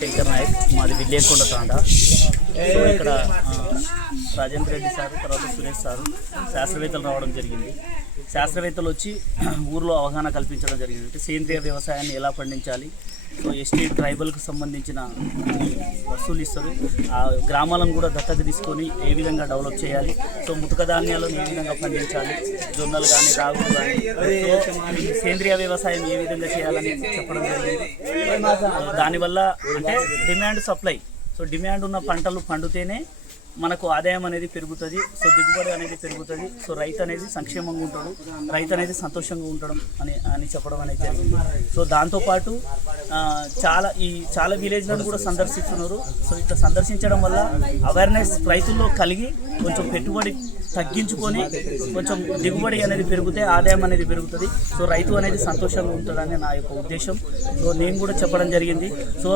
శంకర్ నాయక్ మాది విల్లేకొండ తాండా. సో ఇక్కడ రాజేంద్ర రెడ్డి సార్, తర్వాత సురేష్ సారు శాస్త్రవేత్తలు రావడం జరిగింది. శాస్త్రవేత్తలు వచ్చి ఊర్లో అవగాహన కల్పించడం జరిగింది. అంటే సేంద్రియ వ్యవసాయాన్ని ఎలా పండించాలి, సో ఎస్టీ ట్రైబల్కి సంబంధించిన వస్తువులు ఇస్తారు, ఆ గ్రామాలను కూడా దత్తత తీసుకొని ఏ విధంగా డెవలప్ చేయాలి, సో ముతక ధాన్యాలను ఏ విధంగా పండించాలి, జొన్నలు కానీ రాగులు కానీ, సో సేంద్రియ వ్యవసాయం ఏ విధంగా చేయాలని చెప్పడం జరిగింది. దానివల్ల అంటే డిమాండ్ సప్లై, సో డిమాండ్ ఉన్న పంటలు పండితేనే మనకు ఆదాయం అనేది పెరుగుతుంది, సో దిగుబడి అనేది పెరుగుతుంది, సో రైతు అనేది సంక్షేమంగా ఉంటాడు, రైతు అనేది సంతోషంగా ఉండడం అని చెప్పడం అనేది జరిగింది. సో దాంతోపాటు చాలా విలేజ్లను కూడా సందర్శిస్తున్నారు. సో ఇట్లా సందర్శించడం వల్ల అవేర్నెస్ రైతుల్లో కలిగి కొంచెం పెట్టుబడి తగ్గించుకొని కొంచెం దిగుబడి అనేది పెరిగితే ఆదాయం అనేది పెరుగుతుంది, సో రైతు అనేది సంతోషంగా ఉంటుందని నా యొక్క ఉద్దేశం. సో నేను కూడా చెప్పడం జరిగింది. సో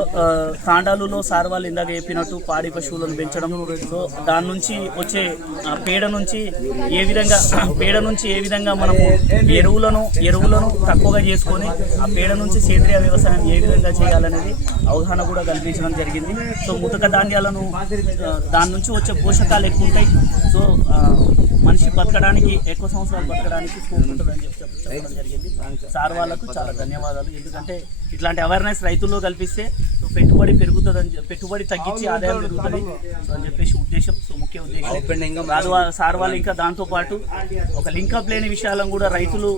తాండాలులో సార్ వాళ్ళు ఇందాక చెప్పినట్టు పాడి పశువులను పెంచడం, సో దాని నుంచి వచ్చే పేడ నుంచి ఏ విధంగా మనము ఎరువులను తక్కువగా చేసుకొని ఆ పేడ నుంచి సేంద్రియ వ్యవసాయం ఏ విధంగా చేయాలనేది అవగాహన కూడా కల్పించడం జరిగింది. సో ముతక ధాన్యాలను దాని నుంచి వచ్చే పోషకాలు ఎక్కువ ఉంటాయి, సో మనిషి బతకడానికి ఎక్కువ సంవత్సరాలు బతకడానికి స్కోప్ ఉంటుందని చెప్పడం జరిగింది. సార్ వాళ్ళకు చాలా ధన్యవాదాలు. ఎందుకంటే ఇట్లాంటి అవేర్నెస్ రైతుల్లో కల్పిస్తే సో పెట్టుబడి పెరుగుతుందని, పెట్టుబడి తగ్గించి ఆదాయం పెరుగుతుంది అని చెప్పేసి ఉద్దేశం. సో ముఖ్య ఉద్దేశం సార్ వాళ్ళు ఇంకా దాంతోపాటు ఒక లింకప్ లేని విషయాలను కూడా రైతులు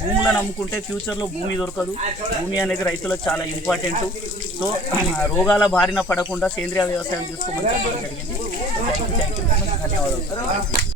భూములను అమ్ముకుంటే ఫ్యూచర్లో భూమి దొరకదు, భూమి అనేది రైతులకు చాలా ఇంపార్టెంట్. సో రోగాల బారిన పడకుండా సేంద్రియ వ్యవసాయం చేసుకోమని చెప్పడం జరిగింది. థ్యాంక్ యూ, ధన్యవాదాలు.